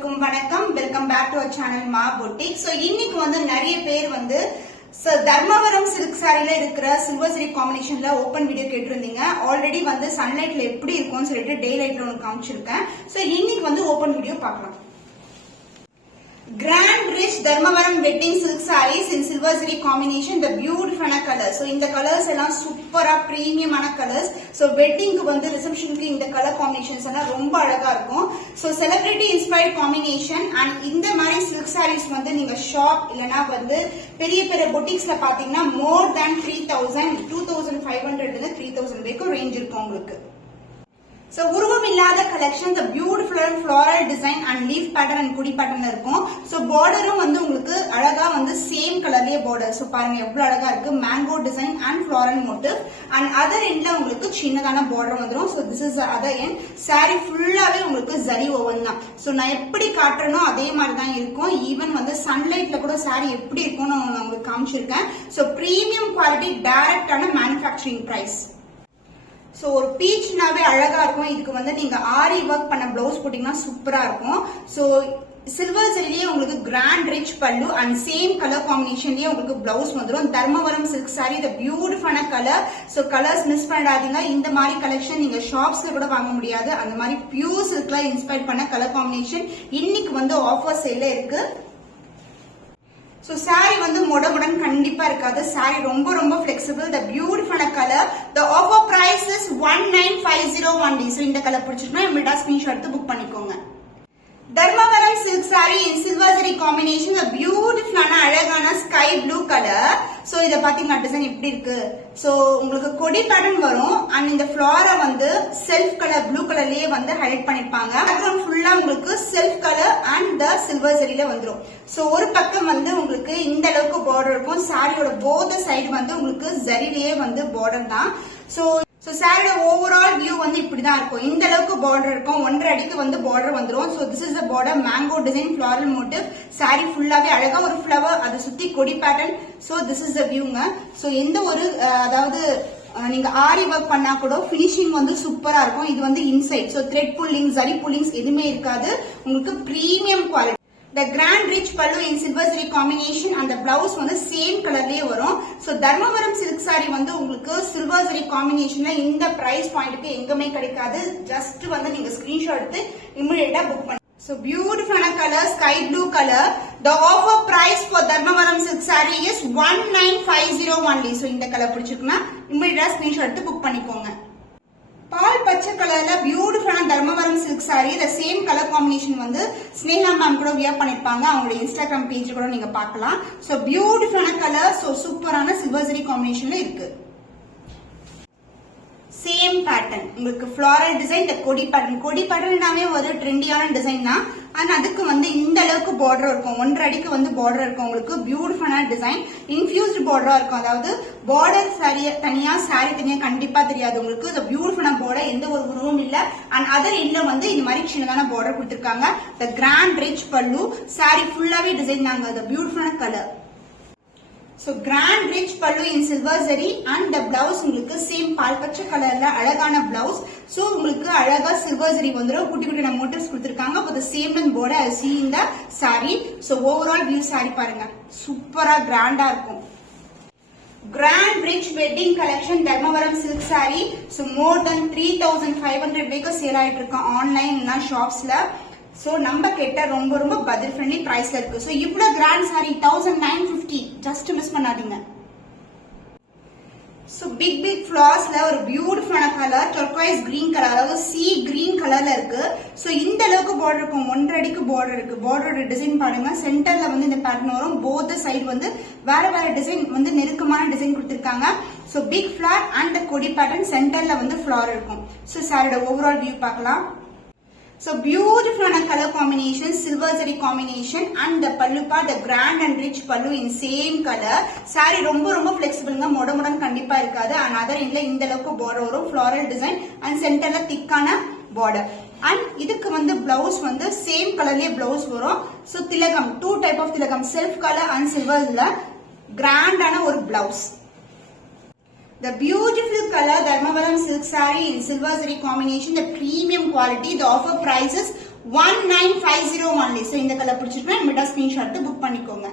அனைவருக்கும் வணக்கம். Welcome back to our channel Maa boutique. So இன்னைக்கு வந்து நிறைய பேர் வந்து தர்மவரம் சில்க் சாரில இருக்கிற சில்வர் ஜரி காம்பினேஷன்ல ஓபன் வீடியோ கேட்டிருந்தீங்க. ஆல்ரெடி வந்து சன்லைட்ல எப்படி இருக்கும்னு சொல்லிட்டு டே லைட்ல ஒன்று காமிச்சிருக்கேன். சோ இன்னைக்கு வந்து ஓபன் வீடியோ பார்க்கலாம். Grand Rich Dharmavaram Wedding Silk Sarees in Silver Zari combination, the beautiful colors. So இந்த colors எல்லாம் சூப்பரா பிரீமியம் ஆன colors. So wedding க்கு வந்து receptionக்கு இந்த color combinations எல்லாம் ரொம்ப அழகா இருக்கும். So celebrity inspired combination and இந்த மாதிரி silk sarees வந்து நீங்க ஷாப் இல்லனா வந்து பெரிய பெரிய boutiquesல பாத்தீங்கன்னா more than 3000 2500 ல 3000 வரைக்கும் ரேஞ்ச் இருக்கும் உங்களுக்கு. So உருவம் இல்லாத collection the beautiful floral design and leaf pattern and குடி pattern இருக்கும். So borderம் வந்து உங்களுக்கு அழகா வந்து சேம் கலர்லயே border. So பாருங்க எவ்வளவு அழகா இருக்கு. mango design and floral motif and other endல உங்களுக்கு சின்னதான border வந்துரும். So this is the other end. saree ஃபுல்லாவே உங்களுக்கு zari woven தான். So நான் எப்படி காட்றேனோ அதே மாதிரி தான் இருக்கும். ஈவன் வந்து சன்லைட்ல கூட saree எப்படி இருக்கும்னு நான் உங்களுக்கு காமிச்சிருக்கேன். So premium quality direct ஆன manufacturing price. சோ ஒரு பீச்னாவே அழகா இருக்கும். இதுக்கு வந்து நீங்க ஆரி ஒர்க் பண்ண பிளவுஸ் போட்டீங்கன்னா சூப்பரா இருக்கும். சோ சில்வர் ஜரியிலேயே உங்களுக்கு கிராண்ட் ரிச் பல்லு அண்ட் சேம் கலர் காம்பினேஷன்லயே உங்களுக்கு பிளவுஸ் வந்துடும். தர்மவரம் சில்க் சாரி இது பியூட்டிஃபுல்லான கலர். சோ கலர்ஸ் மிஸ் பண்ணிடாதீங்க. இந்த மாதிரி கலெக்ஷன் நீங்க ஷாப்ஸ்ல கூட வாங்க முடியாது. அந்த மாதிரி பியூர் சில்க்ல இன்ஸ்பயர் பண்ண கலர் காம்பினேஷன் இன்னைக்கு வந்து ஆஃபர் சேல்ல இருக்கு. So saree வந்து மொடமுடன் கண்டிப்பா இருக்காது. saree ரொம்ப ரொம்ப flexible. The beautiful color. The offer price is 19501 So இந்த கலர் பிடிச்சிருந்தா இமிடியா ஸ்கிரீன்ஷாட் எடுத்து புக் பண்ணிக்கோங்க. Dharmavaram silk saree in silver zari combination a beautiful அழகான sky blue color. So இத பாத்தீங்க டிசைன் எப்படி இருக்கு. So உங்களுக்கு கொடி பேட்டர்ன் வரும் and இந்த ஃப்ளோரை வந்து செல்ஃப் கலர் ப்ளூ கலர்லயே வந்து ஹைலைட் பண்ணிருப்பாங்க. பேக்ரவுண்ட் ஃபுல்லா உங்களுக்கு self colour and the silver zariல வந்துரும். So ஒரு பக்கம் வந்து உங்களுக்கு இந்த அளவுக்கு border இருக்கும். சாரியோட both side வந்து உங்களுக்கு ஜரிலயே வந்து border தான். So சாரியோட ஓவரால் வியூ வந்து இப்படிதான் இருக்கும். இந்த அளவுக்கு பார்டர் இருக்கும். 1.5 அடிக்கு வந்து பார்டர் வந்துரும். So this is the border mango design floral motif. Sorry ஃபுல்லாவே அழகா ஒரு ஃப்ளவர் அது சுத்தி கொடி pattern. So this is the viewங்க. So எந்த ஒரு அதாவது நீங்க ஆரி ஒர்க் பண்ணா கூட ஃபினிஷிங் வந்து சூப்பரா இருக்கும். இது வந்து inside. So thread pulling, zari pullings எதுவுமே இருக்காது. உங்களுக்கு premium quality. The grand rich pallu in silver zari combination and the blouse வந்து சேம் கலர்லயே வரும். So தர்மவரம் சில்க் சாரி வந்து உங்களுக்கு silver zari combinationல இந்த பிரைஸ் பாயிண்ட்க்கு எங்கமே கிடைக்காது. ஜஸ்ட் வந்து நீங்க ஸ்கிரீன்ஷாட் எடுத்து இமிடியேட்டா புக் பண்ணி. So beautiful color sky blue color. The offer price for Dharmavaram silk saree is 19501 So இந்த கலர் பிடிச்சிருக்குன்னா இமிடியேட்டா ஸ்கிரீன்ஷாட் எடுத்து புக் பண்ணிக்கோங்க. பால் பச்சை கலர்ல பியூட்டிஃபுல்லான தர்மவரம் சில்க் சாரி. இந்த சேம் கலர் காம்பினேஷன் வந்து ஸ்னேகா மேம் கூட வியர் பண்ணிருப்பாங்க. அவங்களோட இன்ஸ்டாகிராம் பேஜ் கூட நீங்க பார்க்கலாம். சோ பியூட்டிஃபுல்லான கலர். சோ சூப்பரான சில்வர் ஜரி காம்பினேஷன்ல இருக்கு. சேம் பேட்டர்ன் உங்களுக்கு ஃப்ளோரல் டிசைன். இந்த கொடி பேட்டர்னாவே ஒரு ட்ரெண்டியான டிசைன் தான். ஆனா அதுக்கு வந்து இந்த அளவுக்கு பார்டர் இருக்கும். 1.5 அடிக்கு வந்து பார்டர் இருக்கும். உங்களுக்கு பியூட்டிஃபுல்லான டிசைன். இன்ஃபியூஸ்ட் பார்டரா இருக்கும். அதாவது பார்டர் தனியா சாரி தனியா கண்டிப்பா தெரியாது உங்களுக்கு. இந்த பியூட்டிஃபுல்லான பார்டர் எந்த ஒரு உருவம் இல்ல. அண்ட் அதர் எண்ட்ல வந்து இந்த மாதிரி சின்னதான பார்டர் கொடுத்திருக்காங்க. த கிராண்ட் ரிச் பல்லு. சாரி ஃபுல்லாவே டிசைன் தாங்க. த பியூட்டிஃபுல்லான colour. So grand rich pallu in silver zari and the blouse உங்களுக்கு சேம் பால் பச்சை கலர்ல அழகான blouse. So உங்களுக்கு அழகா silver zari வந்துரும். குட்டி குட்டியான மோட்டிவ்ஸ் கொடுத்திருக்காங்க. for the same and border as see in the saree. So overall view saree பாருங்க சூப்பரா கிராண்டா இருக்கும். Grand rich wedding collection Dharmavaram silk saree. So more than 3500 வரைக்கும் சேல் ஆயிட்டு இருக்கு ஆன்லைன்ல ஷாப்ஸ்ல. சோ நம்ம கேட்ட ரொம்ப ரொம்ப பட்ஜெட் ஃப்ரெண்ட்லி பிரைஸ்ல இருக்கு. சோ இவ்வளவு கிராண்ட் சாரி 1950 ஜஸ்ட் மிஸ் பண்ணாதீங்க. சோ பிக் ஃபிளார்ஸ்ல ஒரு பியூட்டிஃபுல்லான கலர் டர்குவைஸ் கிரீன் கலர் அதாவது சீ கிரீன் கலர்ல இருக்கு. சோ இந்த அளவுக்கு பார்டர் இருக்கும். 1.5 அடிக்கு பார்டர் இருக்கு. பார்டரோட டிசைன் பாருங்க. சென்டர்ல வந்து இந்த பேட்டர்ன் வரும். போத் சைடு வந்து வேற வேற டிசைன் வந்து நெருக்கமான டிசைன் கொடுத்திருக்காங்க. சோ பிக் ஃபிளார் அண்ட் கொடி பேட்டர்ன் சென்டர்ல வந்து ஃபிளார் இருக்கும். சோ சாரியோட ஓவரால் வியூ பார்க்கலாம். So beautiful color combination, silver zari combination and the pallu part, the grand and rich pallu in same color. Saree ரொம்ப ரொம்ப flexible ங்க. மொடமுடன் கண்டிப்பா இருக்காது. and other endல இந்த அளவுக்கு border வரும். floral design and centerல thick-ஆன border. and இதுக்கு வந்து blouse வந்து same colorலயே blouse வரும். so திலகம் 2 type of திலகம் self color and silverல grand ஆன ஒரு blouse. The beautiful color Dharmavaram silk saree in silver zari combination, the premium quality. The offer price is 1950 only. So இந்த colour பிடிச்சிருக்கா, நம்மகிட்ட screenshot book பண்ணிக்கோங்க.